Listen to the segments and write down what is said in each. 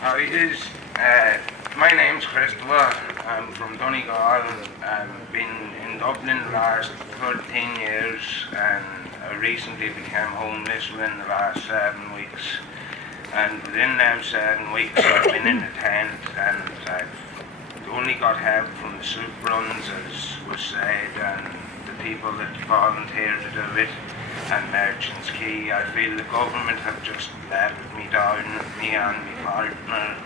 How is my name's Christopher. I'm from Donegal. I've been in Dublin the last 13 years, and I recently became homeless within the last 7 weeks. And within them 7 weeks I've been in a tent, and I've only got help from the soup runs, as was said, and the people that volunteer to do it, and Merchants Quay. I feel the government have just let me down, me and my partner.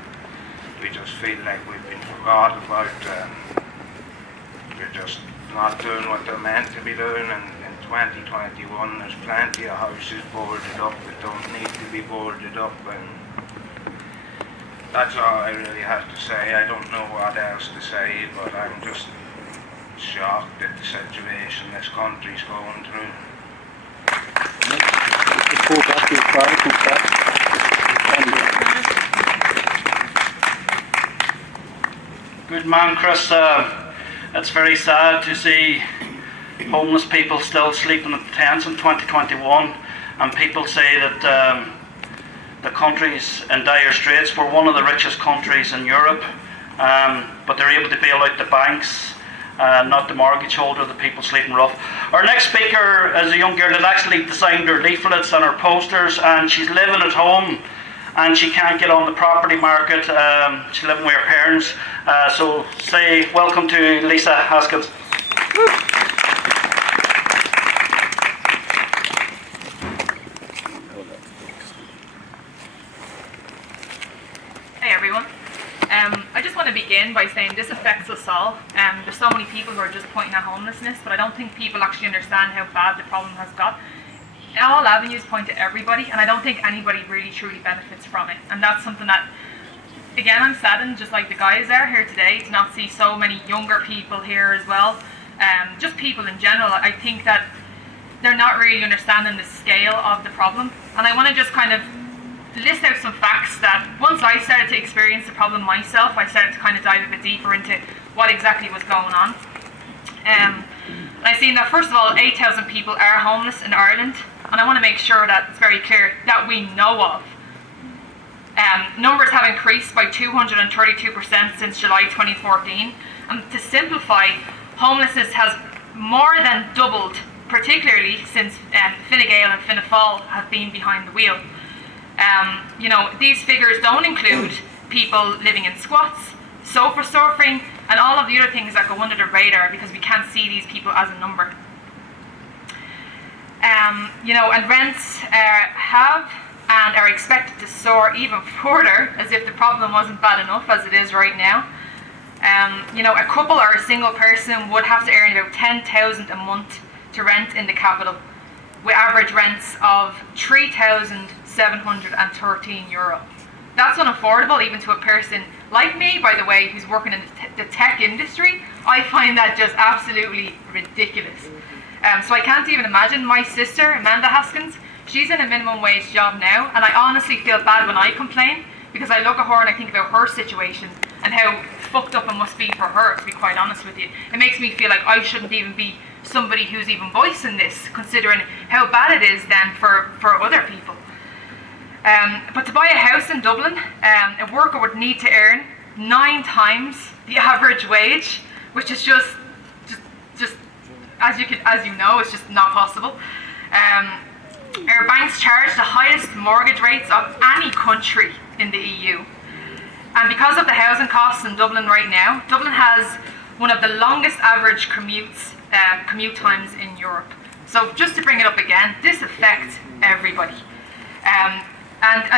We just feel like we've been forgot about. We're just not doing what they're meant to be doing, and in 2021 there's plenty of houses boarded up that don't need to be boarded up, and that's all I really have to say. I don't know what else to say, but I'm just shocked at the situation this country's going through. Good man, Chris. It's very sad to see homeless people still sleeping in tents in 2021, and people say that the country's in dire straits. We're one of the richest countries in Europe, but they're able to bail out the banks, not the mortgage holder, the people sleeping rough. Our next speaker is a young girl that actually designed her leaflets and her posters, and she's living at home and she can't get on the property market. She's living with her parents. So say welcome to Lisa Haskins. Hey everyone. I just want to begin by saying this affects us all. There's so many people who are just pointing at homelessness, but I don't think people actually understand how bad the problem has got. All avenues point to everybody, and I don't think anybody really truly benefits from it. And that's something that, again, I'm saddened, just like the guys are here today, to not see so many younger people here as well. Just people in general. I think that they're not really understanding the scale of the problem. And I want to just kind of list out some facts that once I started to experience the problem myself, I started to kind of dive a bit deeper into what exactly was going on. I seen that first of all, 8,000 people are homeless in Ireland, and I want to make sure that it's very clear that we know of. Numbers have increased by 232% since July 2014, and to simplify, homelessness has more than doubled, particularly since Fine Gael and Fianna Fáil have been behind the wheel. These figures don't include people living in squats, sofa surfing, and all of the other things that go under the radar because we can't see these people as a number. And rents have and are expected to soar even further, as if the problem wasn't bad enough as it is right now. A couple or a single person would have to earn about 10,000 a month to rent in the capital, with average rents of €3,713. That's unaffordable even to a person like me, by the way, who's working in the tech industry. I find that just absolutely ridiculous. So I can't even imagine. My sister, Amanda Haskins, she's in a minimum wage job now, and I honestly feel bad when I complain, because I look at her and I think about her situation and how fucked up it must be for her, to be quite honest with you. It makes me feel like I shouldn't even be somebody who's even voicing this, considering how bad it is then for other people. But to buy a house in Dublin, a worker would need to earn 9 times the average wage, which is just as you know, it's just not possible. Our banks charge the highest mortgage rates of any country in the EU. And because of the housing costs in Dublin right now, Dublin has one of the longest average commute times in Europe. So just to bring it up again, this affects everybody. And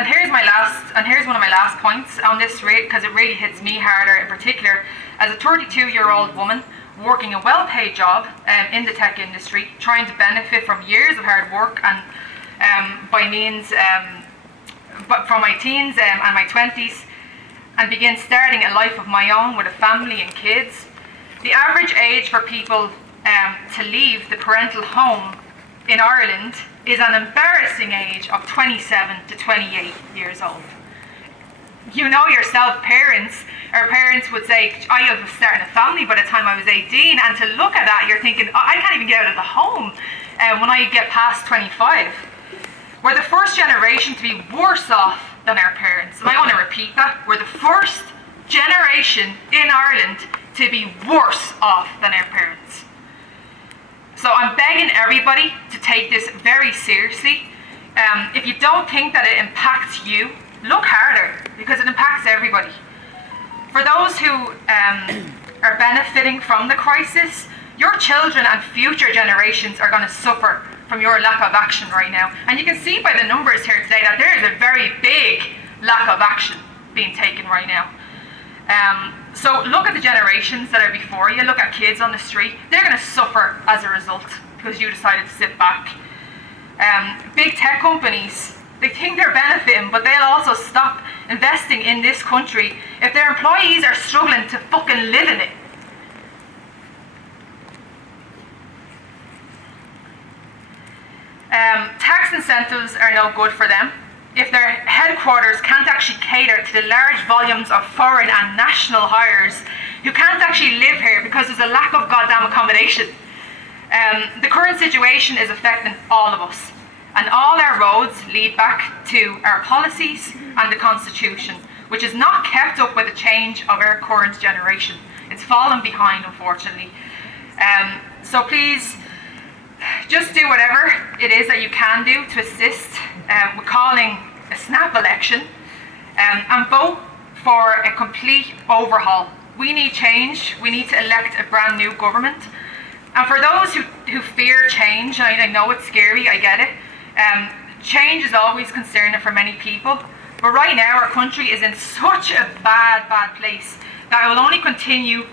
here's one of my last points on this, because it really hits me harder in particular. As a 32-year-old woman working a well-paid job in the tech industry, trying to benefit from years of hard work and from my teens and my 20s, and begin starting a life of my own with a family and kids. The average age for people to leave the parental home in Ireland is an embarrassing age of 27 to 28 years old. You know yourself, our parents would say, I was starting a family by the time I was 18, and to look at that, you're thinking, I can't even get out of the home when I get past 25. We're the first generation to be worse off than our parents. And I want to repeat that. We're the first generation in Ireland to be worse off than our parents. So I'm begging everybody to take this very seriously. If you don't think that it impacts you, look harder, because it impacts everybody. For those who are benefiting from the crisis, your children and future generations are going to suffer from your lack of action right now. And you can see by the numbers here today that there is a very big lack of action being taken right now. So look at the generations that are before you. Look at kids on the street. They're going to suffer as a result because you decided to sit back. Big tech companies, they think they're benefiting, but they'll also stop investing in this country if their employees are struggling to fucking live in it. Tax incentives are no good for them if their headquarters can't actually cater to the large volumes of foreign and national hires who can't actually live here because there's a lack of goddamn accommodation. The current situation is affecting all of us, and all our roads lead back to our policies and the Constitution, which is not kept up with the change of our current generation. It's fallen behind, unfortunately. So please, just do whatever it is that you can do to assist with calling a snap election and vote for a complete overhaul. We need change. We need to elect a brand new government. And for those who fear change, I know it's scary, I get it. Change is always concerning for many people. But right now our country is in such a bad place that it will only continue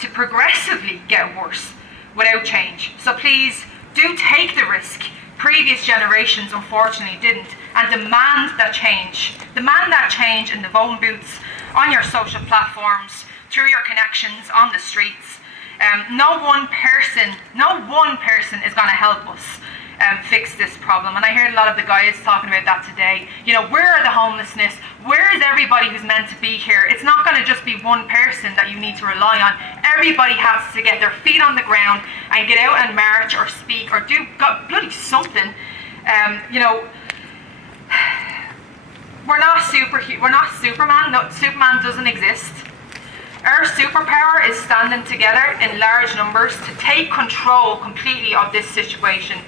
to progressively get worse without change. So please, do take the risk. Previous generations unfortunately didn't, and demand that change. Demand that change in the voting booths, on your social platforms, through your connections on the streets. No one person is going to help us fix this problem. And I heard a lot of the guys talking about that today. You know, where are the homelessness? Where is everybody who's meant to be here? It's not going to just be one person that you need to rely on. Everybody has to get their feet on the ground and get out and march or speak or do bloody something. You know, we're not Superman. No, Superman doesn't exist. Our superpower is standing together in large numbers to take control completely of this situation.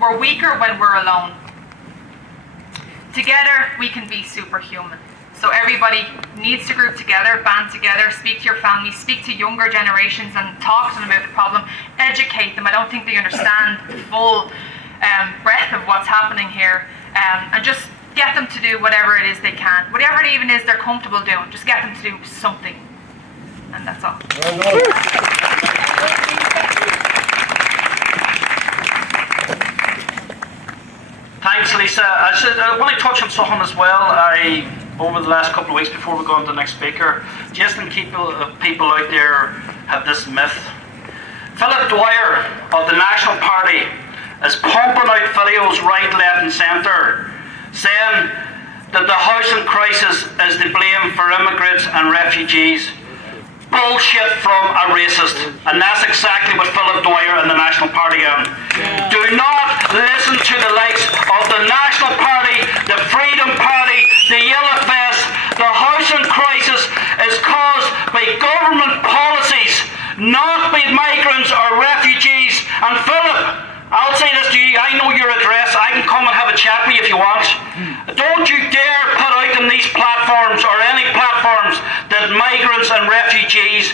We're weaker when we're alone. Together, we can be superhuman. So everybody needs to group together, band together, speak to your families, speak to younger generations and talk to them about the problem, educate them. I don't think they understand the full breadth of what's happening here. And just get them to do whatever it is they can. Whatever it even is they're comfortable doing, just get them to do something. And that's all. Thanks, Lisa. I want to touch on something as well. Over the last couple of weeks before we go on to the next speaker, just in case people out there have this myth. Philip Dwyer of the National Party is pumping out videos right, left and centre saying that the housing crisis is to blame for immigrants and refugees. Bullshit from a racist, and that's exactly what Philip Dwyer and the National Party are. Do not listen to the likes of the National Party, the Freedom Party, the Yellow Vest. The housing crisis is caused by government policies, not by migrants or refugees. And Philip, I'll say this to you, I know your address, I can come and have a chat with you if you want. Don't you dare put out on these platforms or any platforms that migrants and refugees,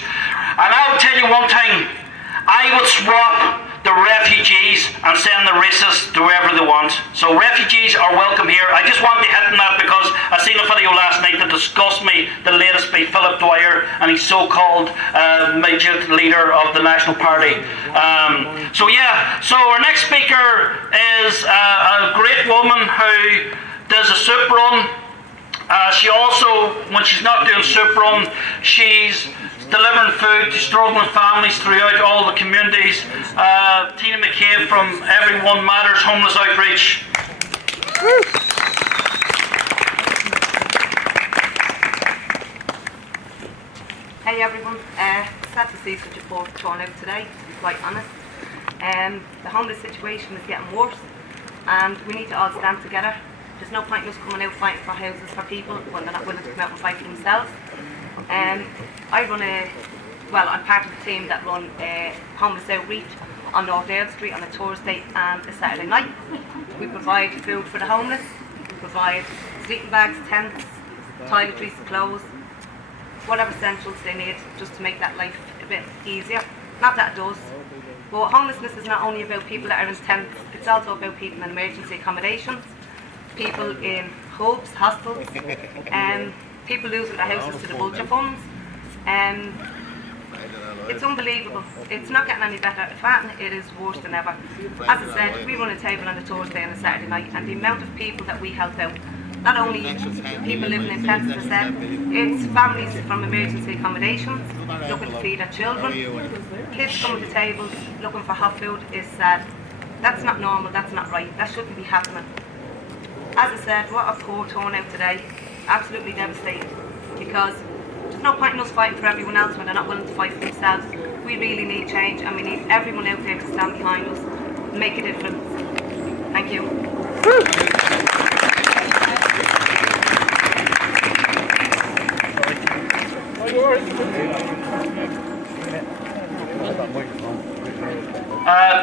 and I'll tell you one thing, I would swap the refugees and send the racists to wherever they want. So refugees are welcome here. I just want to hit on that because I seen a video last night that discussed me, the latest by Philip Dwyer and his so-called midget leader of the National Party. So our next speaker is a great woman who does a soup run. She also, when she's not doing soup run, she's delivering food to struggling families throughout all the communities. Tina McCabe from Everyone Matters Homeless Outreach. Hey everyone, sad to see such a poor turnout today, to be quite honest. The homeless situation is getting worse and we need to all stand together There's no point in us coming out fighting for houses for people when they're not willing to come out and fight for themselves. I'm part of the team that run homeless outreach on North Dale Street on a Thursday and a Saturday night. We provide food for the homeless, we provide sleeping bags, tents, toiletries, clothes, whatever essentials they need just to make that life a bit easier. Not that it does, but homelessness is not only about people that are in tents, it's also about people in emergency accommodations, people in hubs, hostels, people losing their houses to the vulture funds. It's unbelievable. It's not getting any better. In fact, it is worse than ever. As I said, we run a table on a Thursday and a Saturday night, and the amount of people that we help out, not only people living in tents, as I said, it's families from emergency accommodations looking to feed their children, kids coming to tables looking for hot food is sad. That's not normal, that's not right, that shouldn't be happening. As I said, what a poor turnout today, absolutely devastating, because there's no point in us fighting for everyone else when they're not willing to fight for themselves. We really need change, and we need everyone out there to stand behind us and make a difference. Thank you.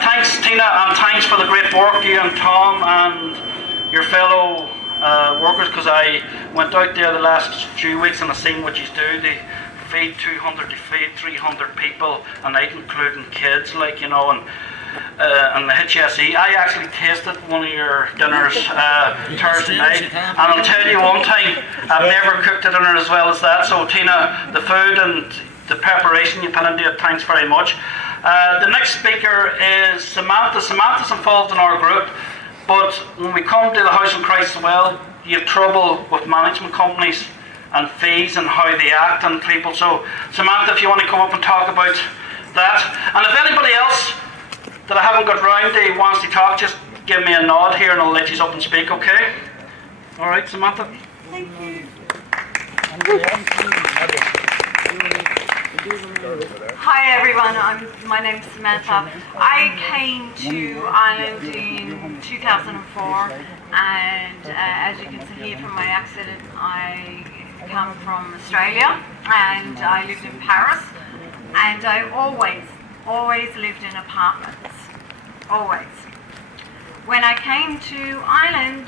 Thanks, Tina, and thanks for the great work you and Tom and your fellow workers, because I went out there the last few weeks and I've seen what you do. They feed 200, they feed 300 people, and they including kids, like, you know, and the HSE. I actually tasted one of your dinners Thursday night, and I'll tell you one thing, I've never cooked a dinner as well as that. So Tina, the food and the preparation you put into it, thanks very much. The next speaker is Samantha. Samantha's involved in our group, but when we come to the housing crisis, well, you have trouble with management companies and fees and how they act on people. So Samantha, if you want to come up and talk about that. And if anybody else that I haven't got round to wants to talk, just give me a nod here and I'll let you up and speak, okay? All right, Samantha. Thank you. Hi everyone, my name's Samantha. I came to Ireland in 2004, and as you can see here from my accent, I come from Australia, and I lived in Paris, and I always lived in apartments, always. When I came to Ireland,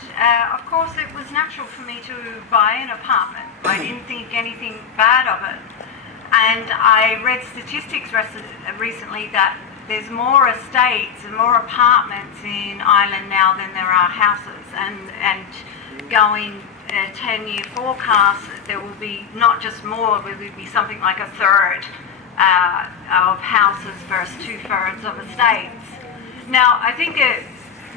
of course it was natural for me to buy an apartment. I didn't think anything bad of it. And I read statistics recently that there's more estates and more apartments in Ireland now than there are houses. And going 10-year forecast, there will be not just more, but there will be something like a third of houses versus 2/3 of estates. Now, I think that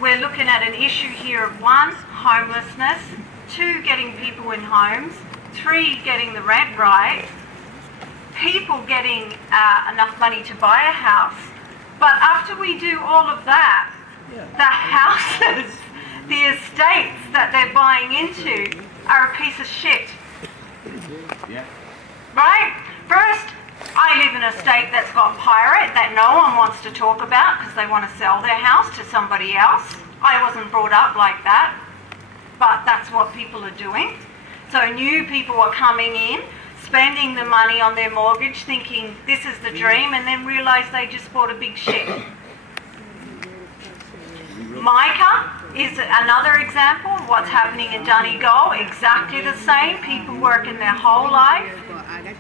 we're looking at an issue here of 1, homelessness, 2, getting people in homes, 3, getting the rent right, people getting enough money to buy a house. But after we do all of that, the houses, the estates that they're buying into are a piece of shit. Right? First, I live in a state that's got pirate that no one wants to talk about because they want to sell their house to somebody else. I wasn't brought up like that, but that's what people are doing. So new people are coming in, spending the money on their mortgage, thinking this is the dream, and then realise they just bought a big shit. Mica is another example of what's happening in Donegal, exactly the same. People working their whole life,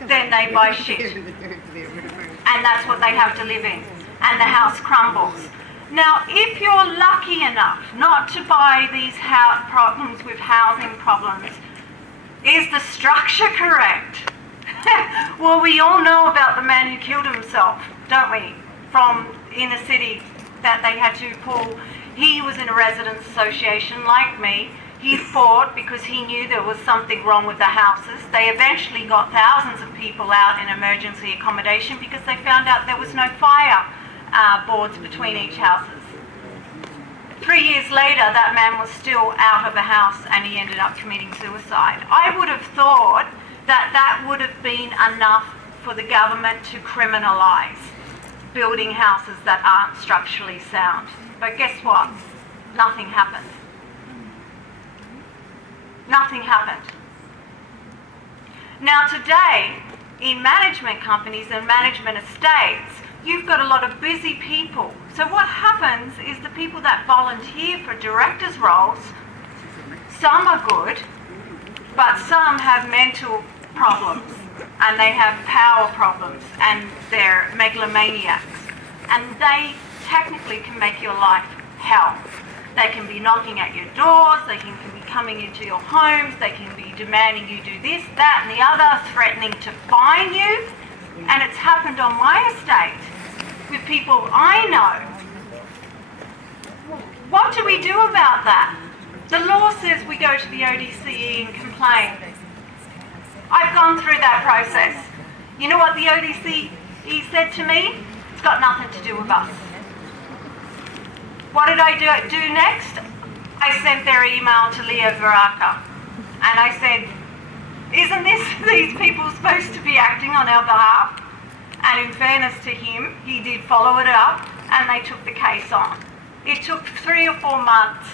then they buy shit. And that's what they have to live in. And the house crumbles. Now, if you're lucky enough not to buy these problems with housing problems, is the structure correct? Well, we all know about the man who killed himself, don't we? From inner city that they had to pull. He was in a residents association like me. He fought because he knew there was something wrong with the houses. They eventually got thousands of people out in emergency accommodation because they found out there was no fire boards between each houses. 3 years later, that man was still out of the house and he ended up committing suicide. I would have thought that that would have been enough for the government to criminalise building houses that aren't structurally sound. But guess what? Nothing happened. Nothing happened. Now today, in management companies and management estates, you've got a lot of busy people. So what happens is the people that volunteer for directors' roles, some are good, but some have mental problems and they have power problems and they're megalomaniacs. And they technically can make your life hell. They can be knocking at your doors, they can be coming into your homes, they can be demanding you do this, that and the other, threatening to fine you. And it's happened on my estate with people I know. What do we do about that? The law says we go to the ODCE and complain. I've gone through that process. You know what the ODCE said to me? It's got nothing to do with us. What did I do next? I sent their email to Leo Varadkar and I said, isn't these people supposed to be acting on our behalf? And in fairness to him, he did follow it up and they took the case on. It took 3 or 4 months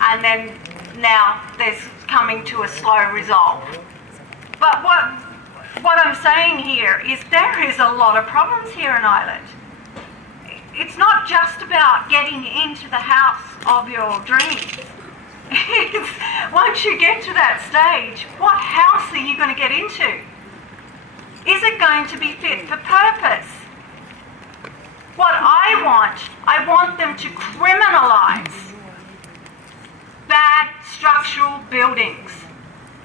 and then now there's coming to a slow resolve. But what I'm saying here is there is a lot of problems here in Ireland. It's not just about getting into the house of your dreams. Once you get to that stage, what house are you going to get into? Is it going to be fit for purpose? What I want them to criminalise bad structural buildings.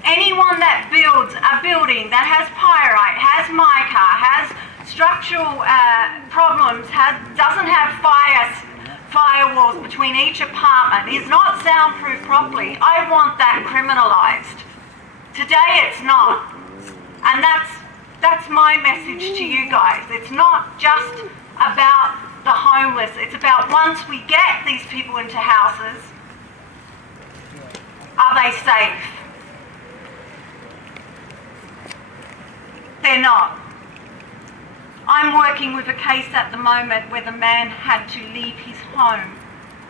Anyone that builds a building that has pyrite, has mica, has structural problems, doesn't have firewalls between each apartment, is not soundproof properly, I want that criminalised. Today it's not. And that's my message to you guys. It's not just about the homeless. It's about once we get these people into houses, are they safe? They're not. I'm working with a case at the moment where the man had to leave his home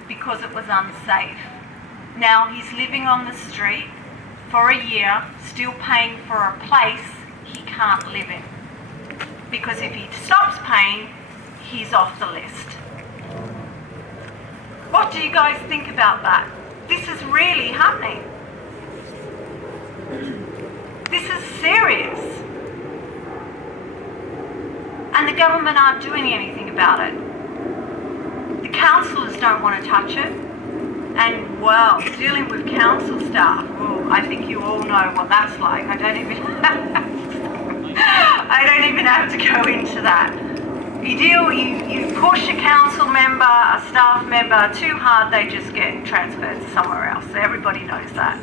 because it was unsafe. Now he's living on the street for a year, still paying for a place he can't live in. Because if he stops paying, he's off the list. What do you guys think about that? This is really happening. This is serious. And the government aren't doing anything about it. The councillors don't want to touch it. And well, dealing with council staff, well, I think you all know what that's like. I don't even have to go into that. You push a council member, a staff member too hard, they just get transferred to somewhere else. Everybody knows that.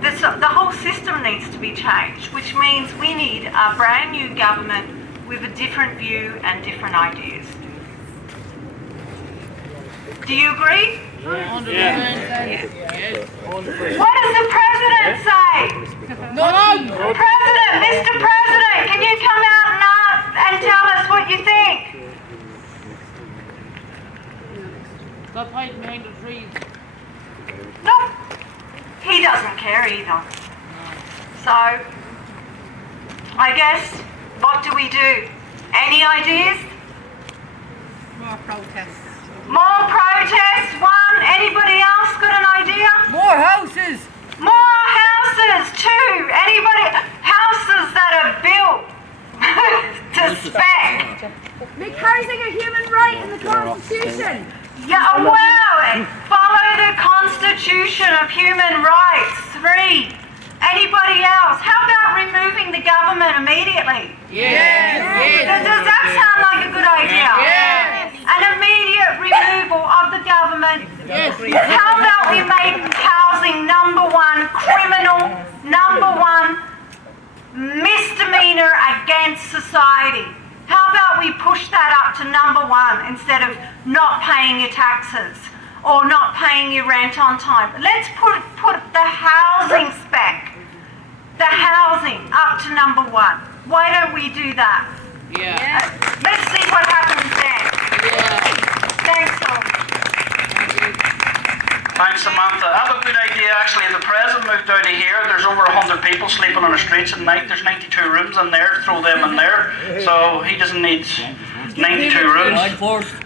The whole system needs to be changed, which means we need a brand new government with a different view and different ideas. Do you agree? Yes. What does the president say? President, Mr. President, can you come out and tell us what you think? Stop hiding behind the trees. Nope. He doesn't care either. So, I guess, what do we do? Any ideas? More protests. More protests, one. Anybody else got an idea? More houses. More houses, two. Anybody? Houses that are built to spec. Make housing a human right in the Constitution. Yeah, well, follow the Constitution of Human Rights. 3. Anybody else? How about removing the government immediately? Yes. Does that sound like a good idea? Yes. An immediate removal of the government. Yes. How about we make housing number 1 criminal, number 1 misdemeanor against society? How about we push that up to number 1 instead of not paying your taxes or not paying your rent on time? Let's put the housing spec, the housing up to number 1. Why don't we do that? Yeah. Let's see what happens then. Yeah. Thanks all. Thanks, Samantha. I have a good idea actually. The president moved out of here. There's over 100 people sleeping on the streets at night. There's 92 rooms in there. Throw them in there. So he doesn't need 92 rooms.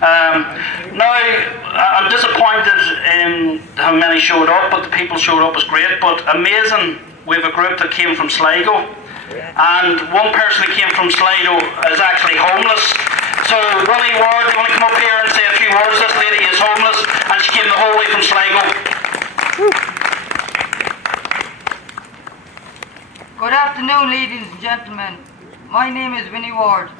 Now, I'm disappointed in how many showed up, but the people showed up was great. But amazing, we have a group that came from Sligo. And one person who came from Sligo is actually homeless. So Winnie Ward, do you want to come up here and say a few words? This lady is homeless and she came the whole way from Sligo. Good afternoon, ladies and gentlemen. My name is Winnie Ward.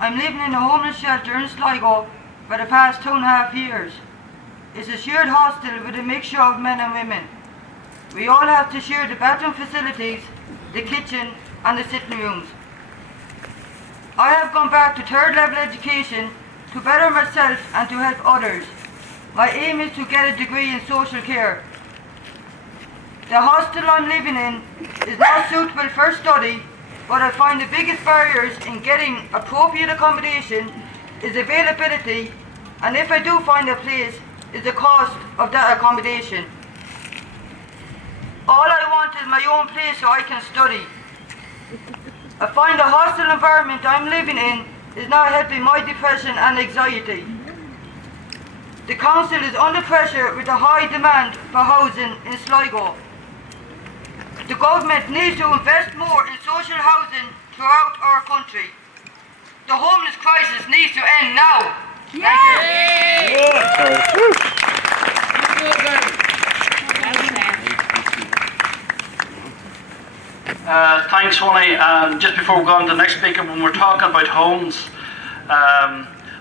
I'm living in a homeless shelter in Sligo for the past 2.5 years. It's a shared hostel with a mixture of men and women. We all have to share the bathroom facilities, the kitchen and the sitting rooms. I have gone back to 3rd level education to better myself and to help others. My aim is to get a degree in social care. The hostel I'm living in is not suitable for study, but I find the biggest barriers in getting appropriate accommodation is availability, and if I do find a place, is the cost of that accommodation. All I want is my own place so I can study. I find the hostel environment I'm living in is not helping my depression and anxiety. The council is under pressure with a high demand for housing in Sligo. The government needs to invest more in social housing throughout our country. The homeless crisis needs to end now. Thanks, Winnie. Just before we go on to the next speaker, when we're talking about homes,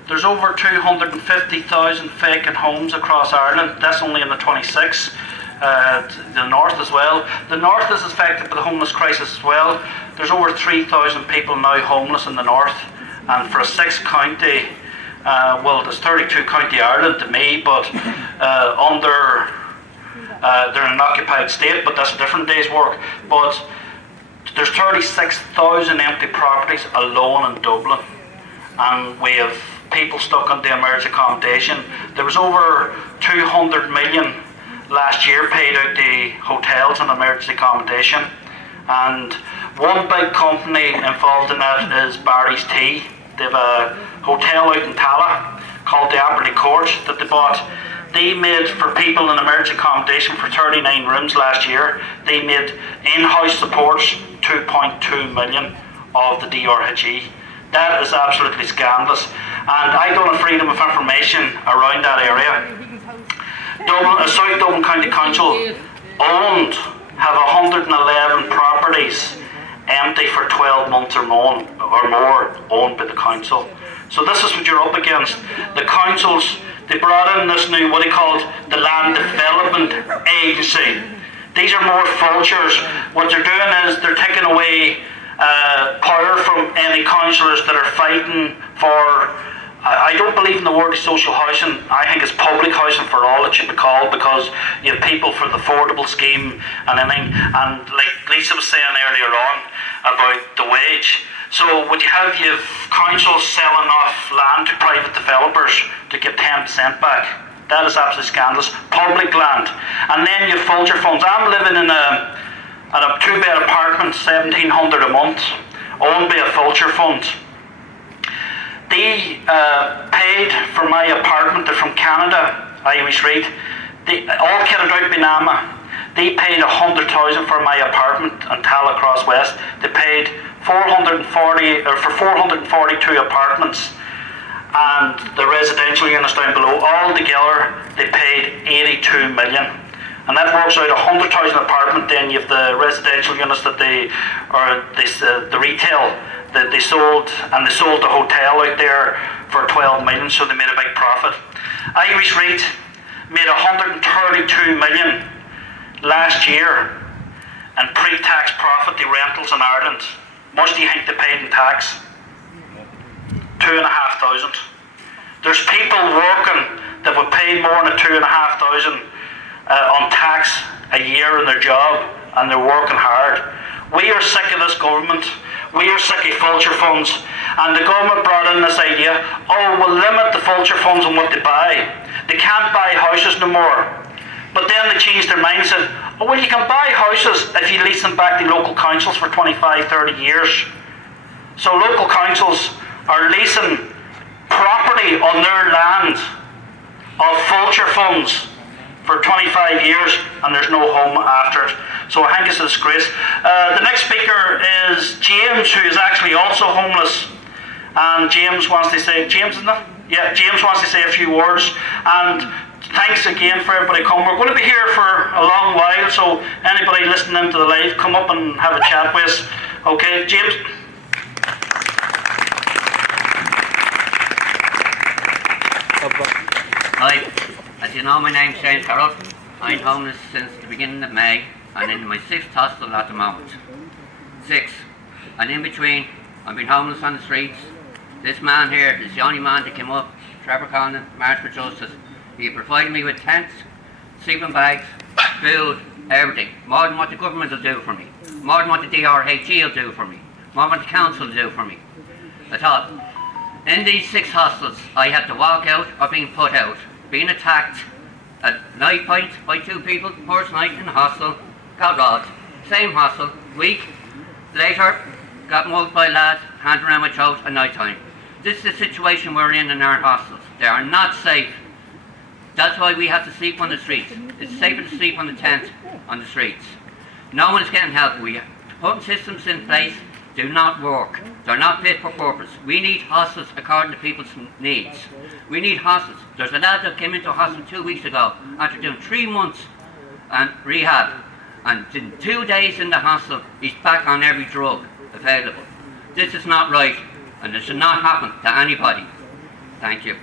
there's over 250,000 vacant homes across Ireland. That's only in the 26. The north as well. The north is affected by the homeless crisis as well. There's over 3,000 people now homeless in the north, and for a 6 county, well, there's 32 county Ireland to me, but they're in an occupied state, but that's a different day's work. But there's 36,000 empty properties alone in Dublin, and we have people stuck on the emergency accommodation. There was over 200 million last year paid out to hotels and emergency accommodation, and one big company involved in that is Barry's Tea. They have a hotel out in Tala called the Apperley Court that they bought. They made, for people in emergency accommodation for 39 rooms last year, they made in-house supports 2.2 million of the DRHE. That is absolutely scandalous, and I don't have freedom of information around that area. South Dublin County Council have 111 properties empty for 12 months or more owned by the council. So this is what you're up against. The councils, they brought in this new, what they called the Land Development Agency. These are more vultures. What they're doing is they're taking away power from any councillors that are fighting for, I don't believe in the word social housing. I think it's public housing for all it should be called, because you have people for the affordable scheme and anything. And like Lisa was saying earlier on about the wage. So what you have councils selling off land to private developers to get 10% back. That is absolutely scandalous. Public land. And then you have vulture funds. I'm living in a 2-bed apartment, $1,700 a month, owned by a vulture fund. They paid for my apartment. They're from Canada, Irish Reid. They all kitted out by NAMA. They paid $100,000 for my apartment in Tala Cross West. They paid for 442 apartments and the residential units down below. All together, they paid 82 million. And that works out 100,000 apartment. Then you have the residential units that the retail that they sold, and they sold the hotel out there for 12 million, so they made a big profit. Irish Reid made 132 million last year in pre-tax profit, the rentals in Ireland. Much do you think they paid in tax? 2,500. There's people working that would pay more than 2,500 on tax a year in their job, and they're working hard. We are sick of this government. We are sick of vulture funds, and the government brought in this idea, we'll limit the vulture funds on what they buy. They can't buy houses no more. But then they changed their mind and said, oh well, you can buy houses if you lease them back to local councils for 25, 30 years. So local councils are leasing property on their land of vulture funds for 25 years, and there's no home after it. So I think it's a disgrace. The next speaker is James, who is actually also homeless. And James wants to say, James, isn't it? Yeah, James wants to say a few words. And thanks again for everybody coming. We're going to be here for a long while, so anybody listening to the live, come up and have a chat with us. Okay, James? Hi, as you know, my name's Shane Carroll. I'm homeless since the beginning of May and in my 6th hostel at the moment. 6. And in between, I've been homeless on the streets. This man here is the only man that came up, Trevor Conlon, March for Justice. He provided me with tents, sleeping bags, food, everything. More than what the government will do for me. More than what the DRHE will do for me. More than what the council will do for me. At all. In these 6 hostels, I had to walk out or being put out. Being attacked at night point by 2 people, first night in the hostel, got robbed. Same hostel, week later, got mugged by lads, hand around my throat at night time. This is the situation we're in our hostels. They are not safe. That's why we have to sleep on the streets. It's safer to sleep on the tent on the streets. No one is getting help. We putting systems in place do not work. They're not fit for purpose. We need hostels according to people's needs. We need hostels. There's a lad that came into a hostel 2 weeks ago after doing 3 months and rehab, and in 2 days in the hostel he's back on every drug available. This is not right, and it should not happen to anybody. Thank you.